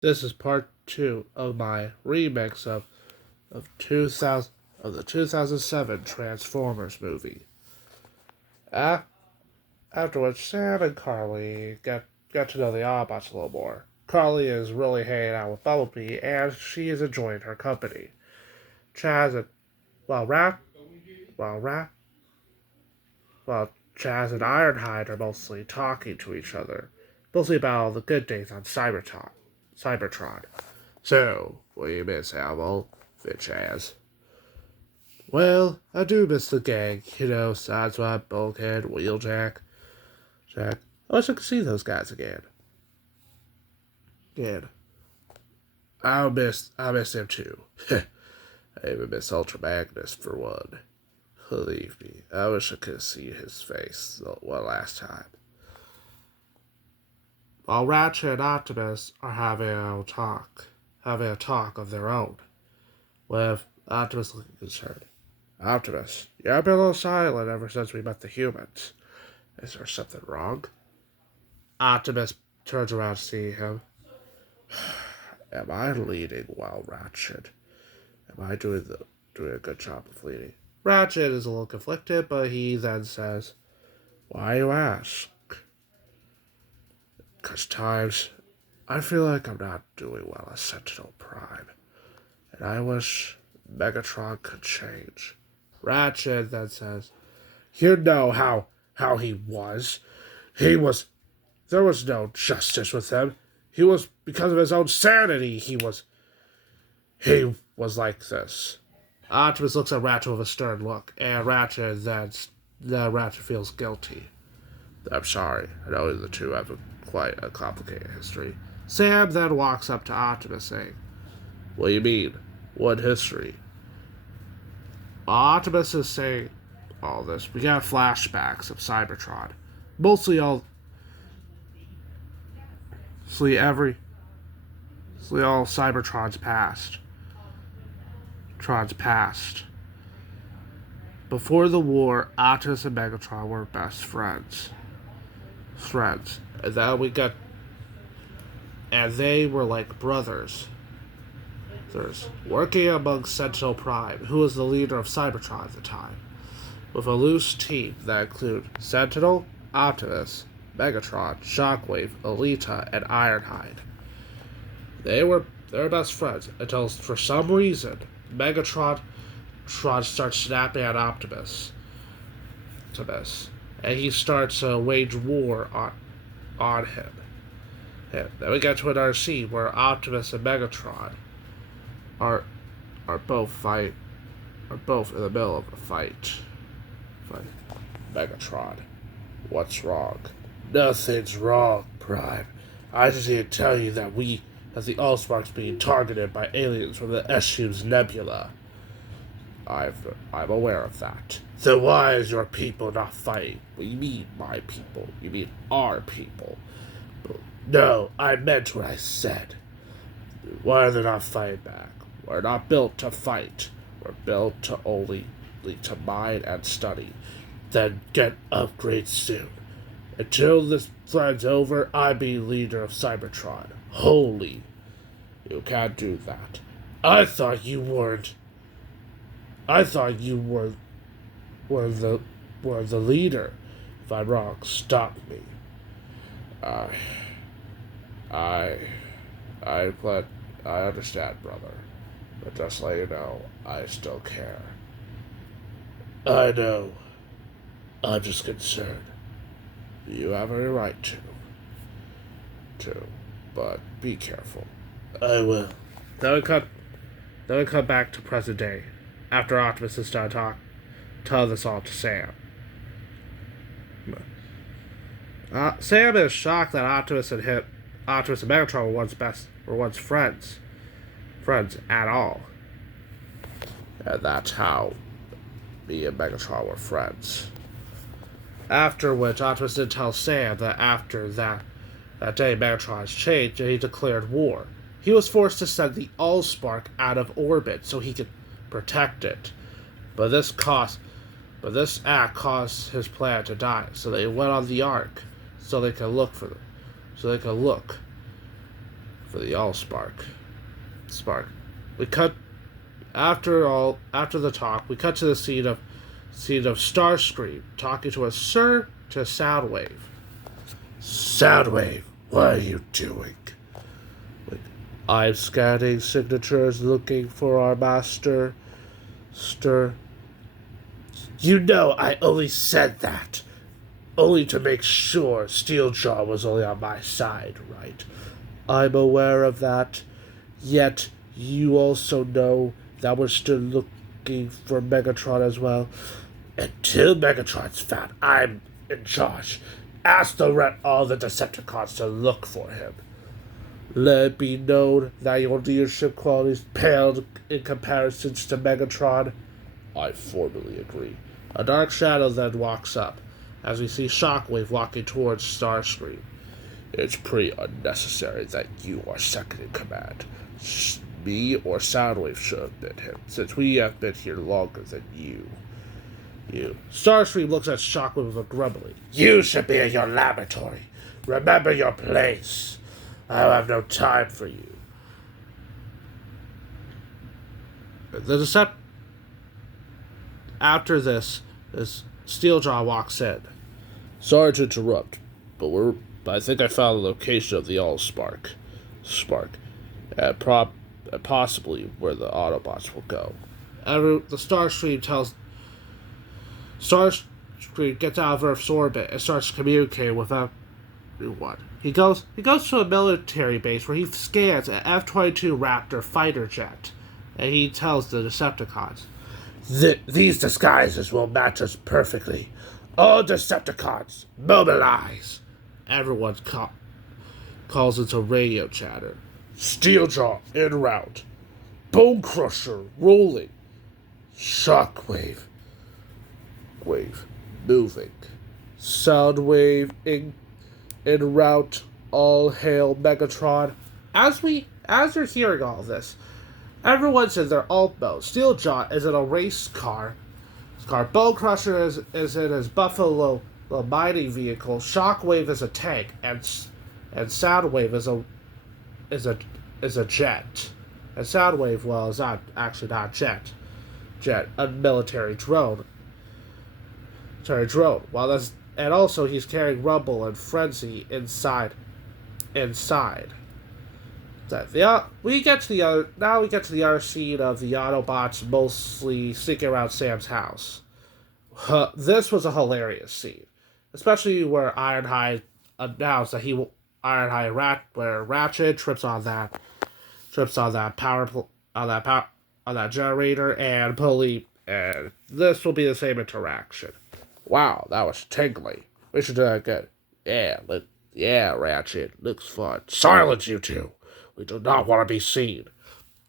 This is part two of my remix of 2000 of the 2007 Transformers movie. A- After which Sam and Carly got to know the Autobots a little more. Carly is really hanging out with Bumblebee, and she is enjoying her company. Chaz and while Rat while Rat while Chaz and Ironhide are mostly talking to each other, mostly about all the good days on Cybertron. So, what do you miss, Hamill? Chaz. Well, I do miss the gang, Sideswipe, Bulkhead, Wheeljack, Jack. I wish I could see those guys again. Again. I miss him too. I even miss Ultra Magnus for one. Believe me, I wish I could see his face one last time. While Ratchet and Optimus are having a talk of their own, with Optimus looking concerned. Optimus, you've been a little silent ever since we met the humans. Is there something wrong? Optimus turns around to see him. Am I leading well, Ratchet? Am I doing a good job of leading? Ratchet is a little conflicted, but he then says, "Why you ask?" Because times I feel like I'm not doing well as Sentinel Prime, and I wish Megatron could change. Ratchet then says, "You know how he was. He was There was no justice with him. He was because of his own sanity. He was like this." Optimus looks at Ratchet with a stern look, and Ratchet feels guilty. "I'm sorry. I know the two have quite a complicated history." Sam then walks up to Optimus saying, "What do you mean? What history?" While Optimus is saying all this, we got flashbacks of Cybertron. Mostly all mostly every mostly all Cybertron's past. Tron's past. Before the war, Optimus and Megatron were best friends. And then we got and they were like brothers. There's working among Sentinel Prime, who was the leader of Cybertron at the time, with a loose team that included Sentinel, Optimus, Megatron, Shockwave, Alita, and Ironhide. They were best friends until, for some reason, Megatron starts snapping at Optimus, and he starts to wage war on him. And then we get to another scene where Optimus and Megatron are are both fight are both in the middle of a fight. Megatron, what's wrong? Nothing's wrong, Prime. I just need to tell you that the Allspark's being targeted by aliens from the Eshu's Nebula. I'm aware of that. Then why is your people not fighting? What do you mean, my people? You mean our people? No, I meant what I said. Why are they not fighting back? We're not built to fight. We're built to only to mine and study, then get upgrades soon. Until this thread's over, I be leader of Cybertron. Holy, you can't do that. I thought you weren't. I thought you were the leader. If I'm wrong, stop me. I I I understand, brother. But just let you know, I still care. I know. I'm just concerned. You have every right to, but be careful. I will. Then we cut. Then we cut back to present day, after Optimus has done tell this all to Sam. Sam is shocked that Optimus and Megatron were once friends at all, and that's how me and Megatron were friends. After which, Optimus did tell Sam that after that day, Megatron has changed and he declared war. He was forced to send the Allspark out of orbit so he could protect it. But this act caused his planet to die. So they went on the Ark so they could look for the Allspark. Spark. We cut after the talk. We cut to the scene of Starscream talking to Soundwave. Soundwave, what are you doing? I'm scanning signatures, looking for our master. You know, I only said that only to make sure Steeljaw was only on my side, right? I'm aware of that. Yet, you also know that we're still looking for Megatron as well. Until Megatron's found, I'm in charge. Ask all the Decepticons to look for him. Let it be known that your leadership qualities paled in comparison to Megatron. I formally agree. A dark shadow then walks up, as we see Shockwave walking towards Starscream. It's pretty unnecessary that you are second in command. Me or Soundwave should have been him, since we have been here longer than you. Starscream looks at Shockwave with a grumbling. You should be in your laboratory. Remember your place. I'll have no time for you. After this, Steeljaw walks in. Sorry to interrupt, but I think I found the location of the Allspark. Possibly where the Autobots will go. The Starscream gets out of Earth's orbit and starts communicating with everyone. He goes to a military base where he scans an F-22 Raptor fighter jet, and he tells the Decepticons, "These disguises will match us perfectly. All Decepticons, mobilize!" Everyone calls into radio chatter. Steeljaw en route. Bone Crusher rolling. Shockwave. Moving. Soundwave en route. All hail Megatron. As you're hearing all this, everyone's in their alt mode. Steeljaw is in a race car. Bone Crusher is in his Buffalo mining vehicle. Shockwave is a tank, and Soundwave is a jet. And Soundwave, well, is not jet, a military drone. And also he's carrying Rumble and Frenzy inside. We get to the other scene of the Autobots mostly sneaking around Sam's house. This was a hilarious scene, especially where Ironhide announced that where Ratchet trips on that generator and this will be the same interaction. Wow, that was tingly. We should do that again. Yeah, Ratchet, looks fun. Silence, you two. We do not want to be seen.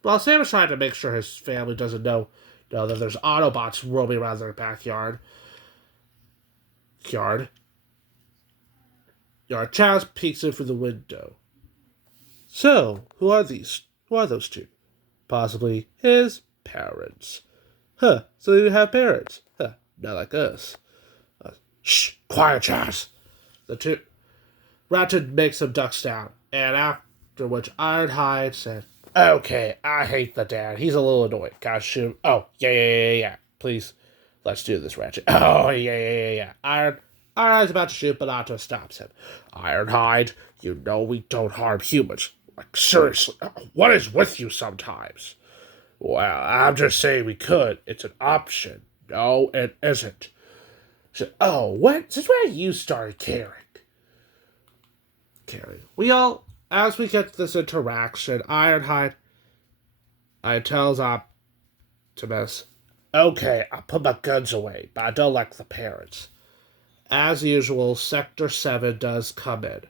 Well, Sam is trying to make sure his family doesn't know that there's Autobots roaming around their backyard. Chaz peeks in through the window. So, who are these? Who are those two? Possibly his parents. Huh, so they have parents. Huh, not like us. Shh, quiet, Chaz. Ratchet makes him ducks down, and after which Ironhide said, "Okay, I hate the dad. He's a little annoying. Gotta shoot him. Oh, yeah. Please, let's do this, Ratchet. Oh, yeah. Ironhide's about to shoot, but Otto stops him. Ironhide, you know we don't harm humans. Like, seriously, what is with you sometimes? Well, I'm just saying we could. It's an option. No, it isn't. So, what? Since when you started caring? As we get this interaction, Ironhide tells Optimus, "Okay, I'll put my guns away, but I don't like the parents." As usual, Sector 7 does come in.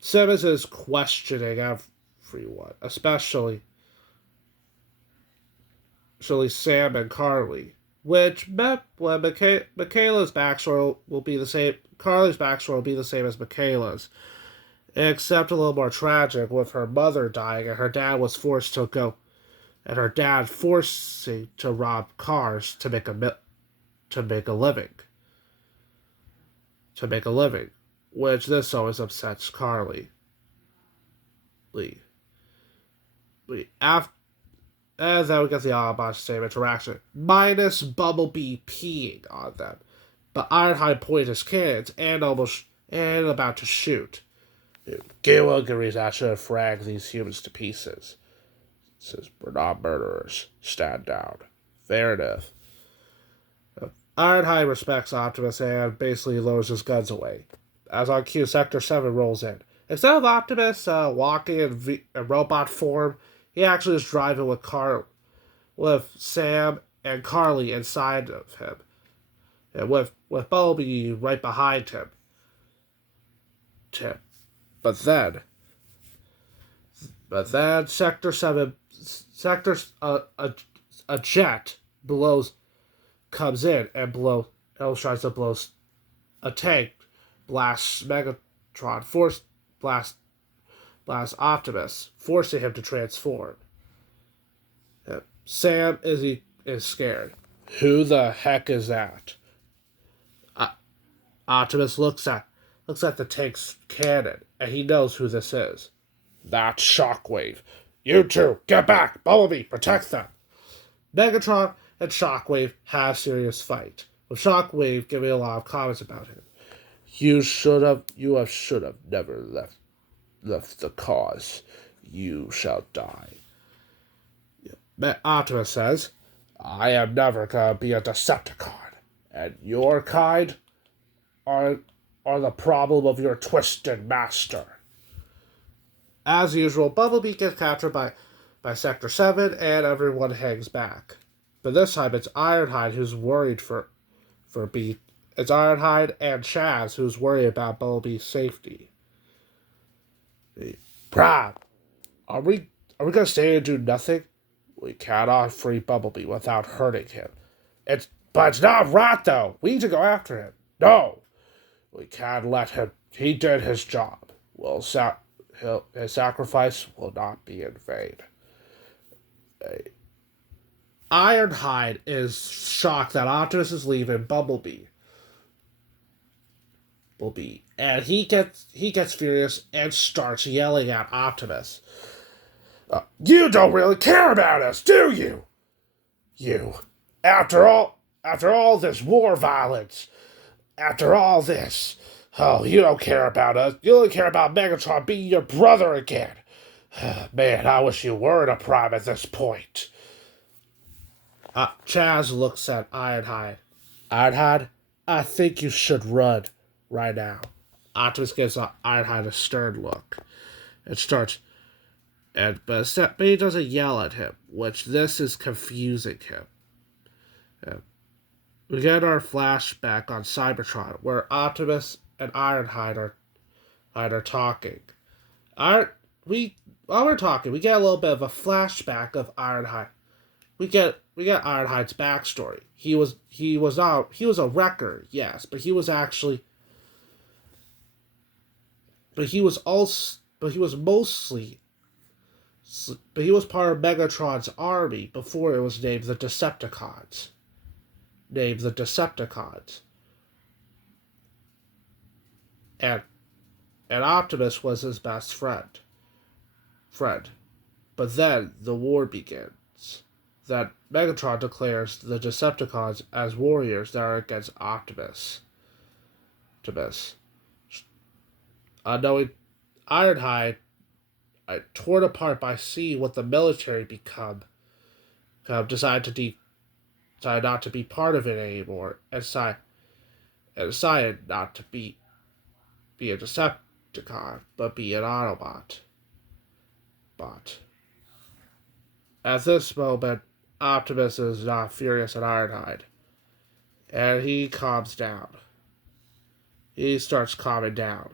Simmons is questioning everyone, especially Sam and Carly, which Michaela's backstory will be the same. Carly's backstory will be the same as Michaela's, except a little more tragic, with her mother dying and her dad forcing to rob cars to make a living, which this always upsets Carly. And then we get the Autobots same interaction, minus Bumblebee peeing on them. But Ironhide points his cannons and about to shoot. Gale agrees I should have fragged these humans to pieces. Says, we're not murderers. Stand down. Fair enough. Ironhide respects Optimus and basically lowers his guns away. As on cue, Sector 7 rolls in. Instead of Optimus walking in robot form, he actually is driving with Sam and Carly inside of him. And with Bumblebee right behind him. But then Sector 7, a jet comes in and tries to blow a tank, blasts Megatron, blast Optimus, forcing him to transform. Sam is scared. Who the heck is that? Optimus looks at the tank's cannon, and he knows who this is. That's Shockwave. You two, get back! Bumblebee, protect them! Megatron and Shockwave have a serious fight, with Shockwave giving a lot of comments about him. You should have never left the cause. You shall die. Optimus says, I am never gonna be a Decepticon, and your kind are the problem of your twisted master. As usual, Bumblebee gets captured by Sector 7 and everyone hangs back. But this time it's Ironhide who's worried for B. It's Ironhide and Chaz who's worried about Bumblebee's safety. Prime, are we gonna stay and do nothing? We cannot free Bumblebee without hurting him. But it's not right though. We need to go after him. No. We can't let him. He did his job. His sacrifice will not be in vain. Ironhide is shocked that Optimus is leaving Bumblebee. And he gets furious and starts yelling at Optimus. You don't really care about us, do you? You. After all this war violence. After all this, you don't care about us. You only care about Megatron being your brother again. Man, I wish you weren't a Prime at this point. Chaz looks at Ironhide. Ironhide, I think you should run right now. Optimus gives Ironhide a stern look. But he doesn't yell at him, which this is confusing him. We get our flashback on Cybertron, where Optimus and Ironhide are talking. While we're talking, we get a little bit of a flashback of Ironhide. We get Ironhide's backstory. He was a wrecker, yes, but he was part of Megatron's army before it was named the Decepticons. And Optimus was his best friend. But then the war begins. Then Megatron declares the Decepticons as warriors that are against Optimus. Knowing Ironhide, torn apart by seeing what the military become, decided not to be part of it anymore, and decided not to be a Decepticon, but be an Autobot. At this moment, Optimus is not furious at Ironhide, and he calms down. He starts calming down.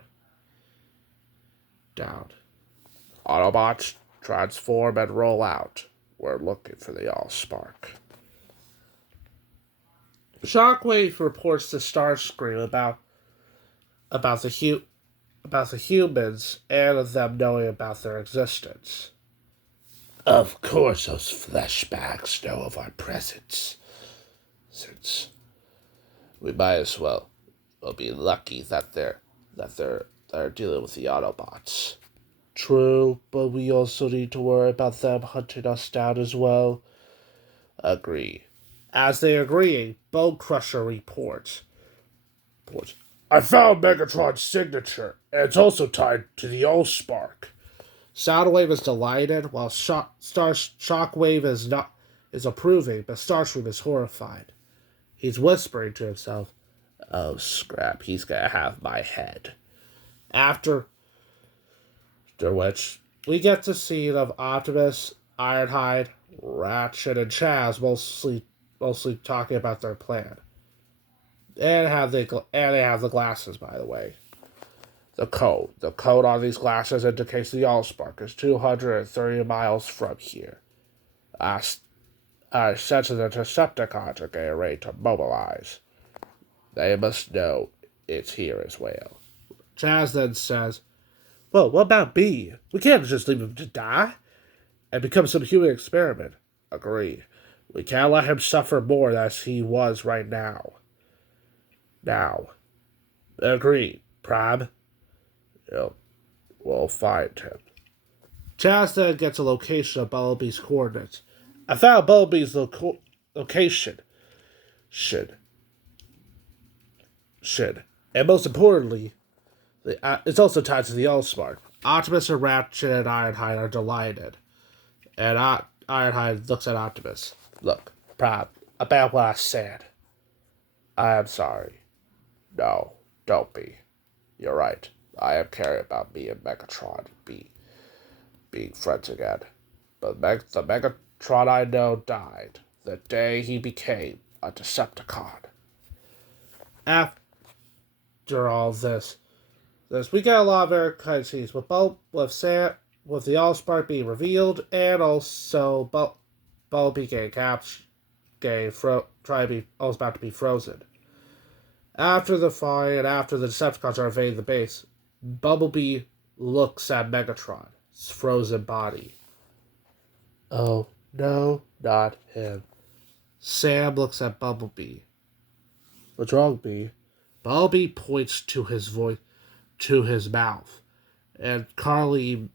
Autobots transform and roll out. We're looking for the Allspark. Shockwave reports to Starscream about the humans and them knowing about their existence. Of course, those flashbacks know of our presence, since we might as well be lucky that they're dealing with the Autobots. True, but we also need to worry about them hunting us down as well. Agree. As they agree, Bone Crusher reports. I found Megatron's signature, and it's also tied to the Allspark. Soundwave is delighted, while Shockwave is approving, but Starscream is horrified. He's whispering to himself, "Oh scrap, he's gonna have my head." After which, we get the scene of Optimus, Ironhide, Ratchet, and Chaz mostly talking about their plan. And they have the glasses, by the way. The code on these glasses indicates the Allspark is 230 miles from here. I sense the Decepticons are getting ready to mobilize. They must know it's here as well. Chaz then says, "Well, what about B? We can't just leave him to die and become some human experiment." Agree. We can't let him suffer more than he was right now. Agreed, Prime. Yep, we'll find him. Chaz then gets a location of Bumblebee's coordinates. I found Bumblebee's location. Should. And most importantly, it's also tied to the Allspark. Optimus and Ratchet and Ironhide are delighted. And Ironhide looks at Optimus. Look, Prime, about what I said. I am sorry. No, don't be. You're right. I am caring about me and Megatron being friends again. But the Megatron I know died the day he became a Decepticon. After all this we get a lot of very kind scenes with with the Allspark being revealed, and also Bumblebee getting captured, about to be frozen. After the fight and after the Decepticons are invading the base, Bumblebee looks at Megatron's frozen body. Oh, no, not him. Sam looks at Bumblebee. What's wrong, Bee? Bumblebee points to his mouth, and Carly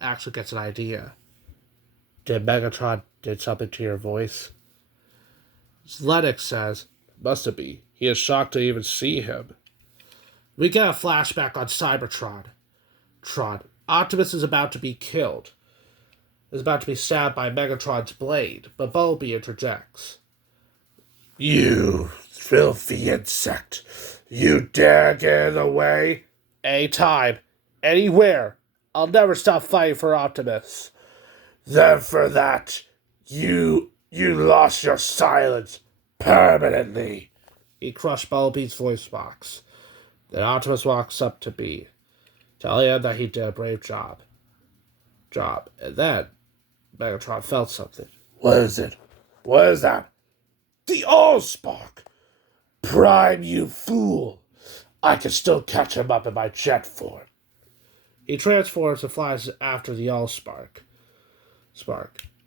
actually gets an idea. Did Megatron did something to your voice? Lennox says, "Must it be? He is shocked to even see him." We get a flashback on Cybertron. Optimus is about to be killed. Is about to be stabbed by Megatron's blade, but Bumblebee interjects. "You filthy insect! You dare get in the way? Anytime, anywhere. I'll never stop fighting for Optimus." "Then for that, you lost your silence permanently." He crushed Bumblebee's voice box. Then Optimus walks up to Bee, telling him that he did a brave job. And then Megatron felt something. "What is it? What is that?" "The Allspark! Prime, you fool! I can still catch him up in my jet form." He transforms and flies after the Allspark.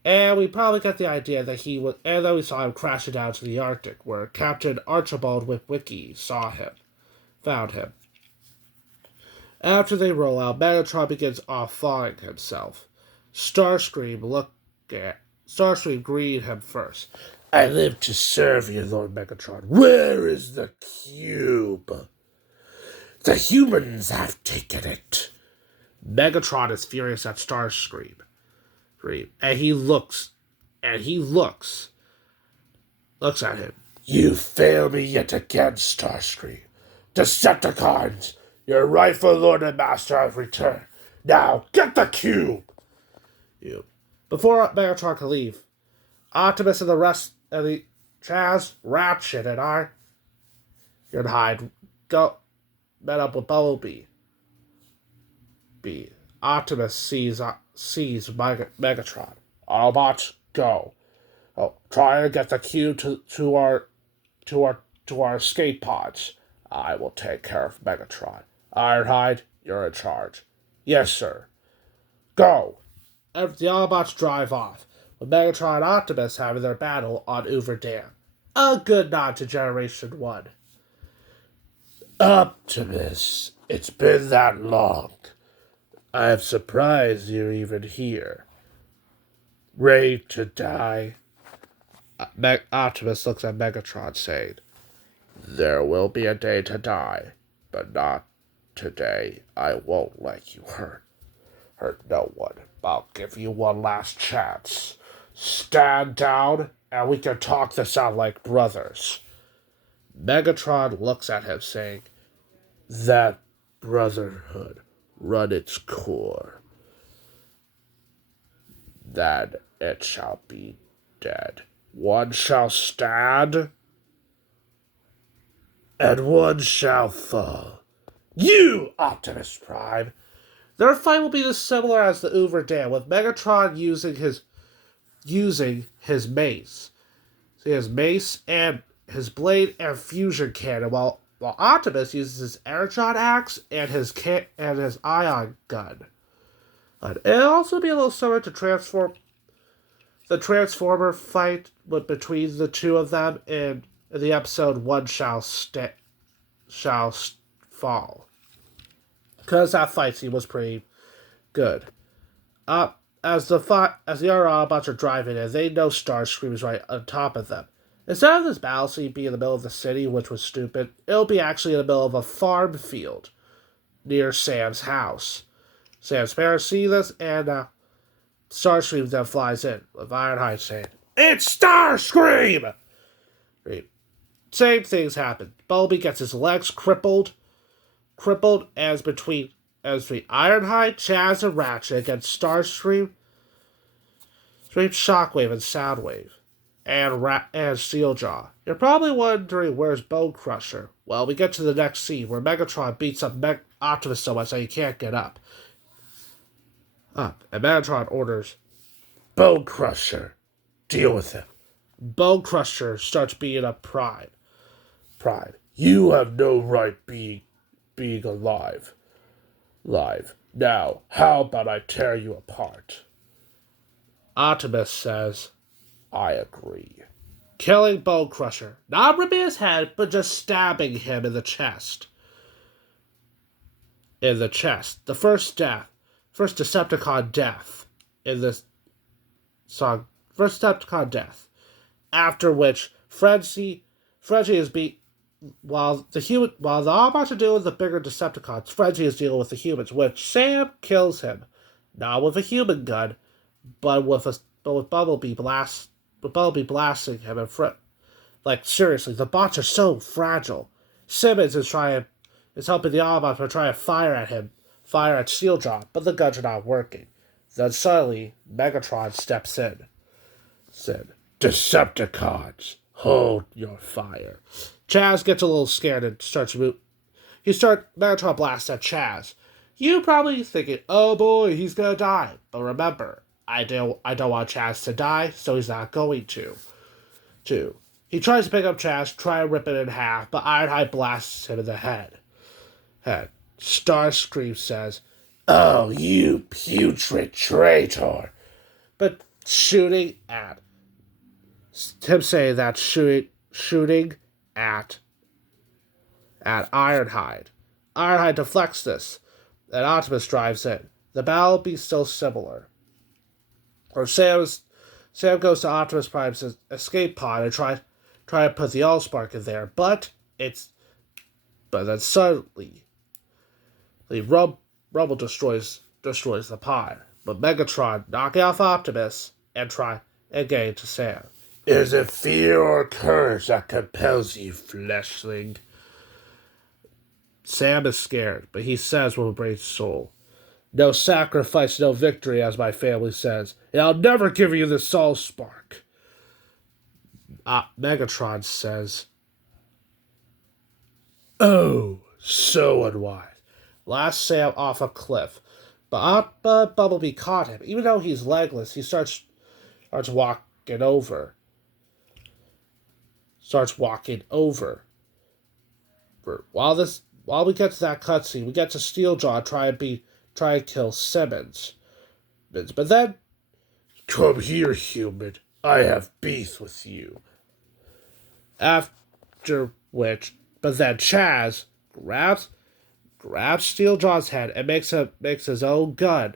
And we probably get the idea that and then we saw him crashing down to the Arctic, where Captain Archibald Witwicky found him. After they roll out, Megatron begins off-flying himself. Starscream greeted him first. "I live to serve you, Lord Megatron. Where is the cube?" "The humans have taken it." Megatron is furious at Starscream. And he looks at him. "You fail me yet again, Starscream. Decepticons, your rightful Lord and Master have returned. Now, get the cube!" Before Megatron can leave, Optimus and the rest of the Chaz, Ratchet, and Ironhide met up with Bumblebee. Optimus sees Megatron. "Autobots, go. Try to get the cube to our escape pods. I will take care of Megatron. Ironhide, you're in charge." "Yes, sir." "Go." The Autobots drive off, with Megatron and Optimus having their battle on Hoover Dam. A good nod to Generation 1. "Optimus, it's been that long. I am surprised you're even here. Ready to die? Optimus looks at Megatron, saying, There will be a day to die, but not today. I won't let you hurt no one. I'll give you one last chance. Stand down, and we can talk this out like brothers. Megatron looks at him, saying, That brotherhood run its core. Then it shall be dead. One shall stand, and one shall fall. You, Optimus Prime! Their fight will be as similar as the Hoover Dam, with Megatron using his mace. So he has mace and his blade and fusion cannon, while Optimus uses his Energon axe and his ion gun. And it'll also be a little similar to the Transformer fight between the two of them in the episode One Shall Fall. Because that fight scene was pretty good. As the other Autobots are driving in, they know Starscream is right on top of them. Instead of this battle scene being in the middle of the city, which was stupid, it'll be actually in the middle of a farm field near Sam's house. Sam's parents see this, and Starscream then flies in, with Ironhide saying, It's Starscream! Same things happen. Bumblebee gets his legs crippled as between Ironhide, Chaz, and Ratchet against Starscream, Shockwave, and Soundwave, and Steeljaw. You're probably wondering where's Bone Crusher. Well, we get to the next scene where Megatron beats up Optimus so much that he can't get up. And Megatron orders, Bone Crusher, deal with him. Bone Crusher starts beating up Prime. You have no right being alive. Now, how about I tear you apart? Optimus says, I agree. Killing Bone Crusher. Not ripping his head, but just stabbing him in the chest. The first Decepticon death in this song. First Decepticon death. After which, Frenzy is beat. While the Autobots are dealing with the bigger Decepticons, Frenzy is dealing with the humans, which Sam kills him, not with a human gun, but with Bumblebee blasting him in front. Like seriously, the bots are so fragile. Simmons is helping the Autobots by trying to fire at Steeljaw, but the guns are not working. Then suddenly, Megatron steps in. Said, Decepticons, hold your fire. Chaz gets a little scared and starts to move. Megatron blasts at Chaz. You probably thinking, oh boy, he's gonna die. But remember, I don't want Chaz to die, so he's not going to. He tries to pick up Chaz, try to rip it in half, but Ironhide blasts him in the head. Starscream says, Oh, you putrid traitor. But shooting at Ironhide. Ironhide deflects this, and Optimus drives in. The battle will be still similar. Or Sam goes to Optimus Prime's escape pod and try to put the Allspark in there, but then suddenly Rumble destroys the pod. But Megatron knocking off Optimus and getting to Sam. Is it fear or courage that compels you, fleshling? Sam is scared, but he says with a brave soul, No sacrifice, no victory, as my family says, and I'll never give you the soul spark. Megatron says, Oh, so unwise. Blast Sam off a cliff, but Bumblebee caught him. Even though he's legless, he starts walking over. While we get to that cutscene, we get to Steeljaw try to kill Simmons. But then, come here, human. I have beef with you. After which, but then Chaz grabs grabs Steeljaw's head and makes his own gun.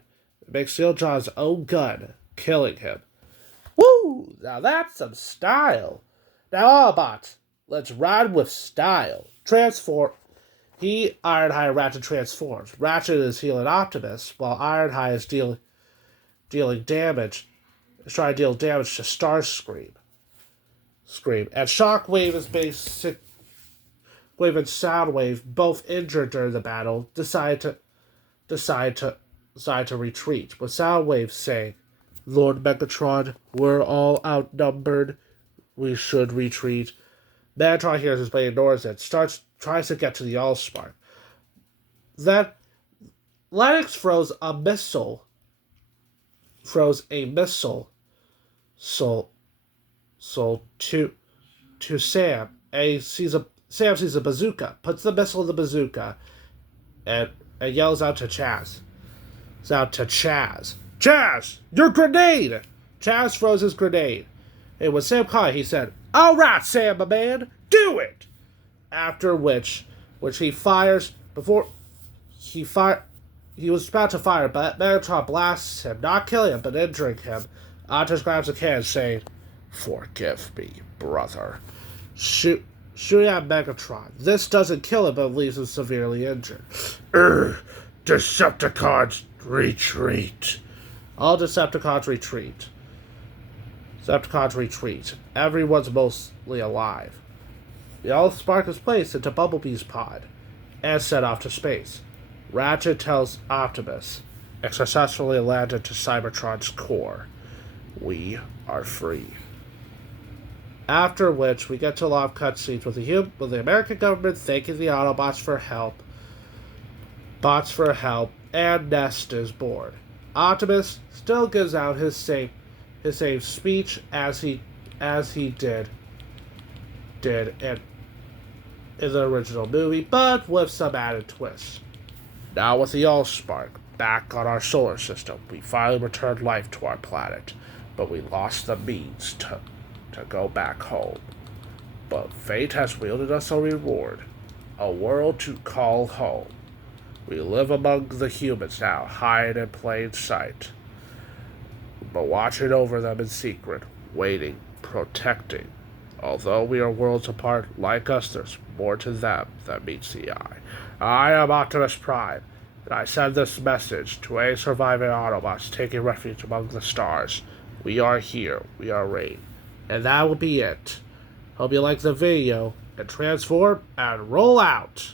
Makes Steeljaw's own gun, killing him. Woo! Now that's some style. Now Autobots, let's ride with style. Transform. Ironhide, and Ratchet transforms. Ratchet is healing Optimus, while Ironhide is dealing damage. Is trying to deal damage to Starscream. And Shockwave is basic. Wave and Soundwave, both injured during the battle, decide to retreat. With Soundwave saying, "Lord Megatron, we're all outnumbered. We should retreat." Megatron hears this but ignores it. Tries to get to the Allspark. Then Lennox throws a missile. To Sam. And Sam sees a bazooka, puts the missile in the bazooka, and yells out to Chaz. Chaz, your grenade! Chaz throws his grenade. And when Sam caught it, he said, "All right, Sam, my man, do it!" After which he fires, he was about to fire, but Megatron blasts him, not killing him, but injuring him. Optimus grabs a can, saying, "Forgive me, brother." Shooting at Megatron. This doesn't kill him, but leaves him severely injured. Decepticons, retreat. All Decepticons retreat. Everyone's mostly alive. The Allspark is placed into Bumblebee's pod and set off to space. Ratchet tells Optimus, "It successfully landed to Cybertron's core. We are free." After which, we get to a lot of cutscenes with the American government thanking the Autobots for help. And Nest is bored. Optimus still gives out his same speech as he did in the original movie, but with some added twists. Now with the Allspark back on our solar system, we finally returned life to our planet, but we lost the means to go back home. But fate has wielded us a reward, a world to call home. We live among the humans now, hide in plain sight, but watching over them in secret, waiting, protecting. Although we are worlds apart, like us, there's more to them than meets the eye. I am Optimus Prime, and I send this message to any surviving Autobots taking refuge among the stars. We are here, we are Reign. And that will be it. Hope you like the video, and transform and roll out!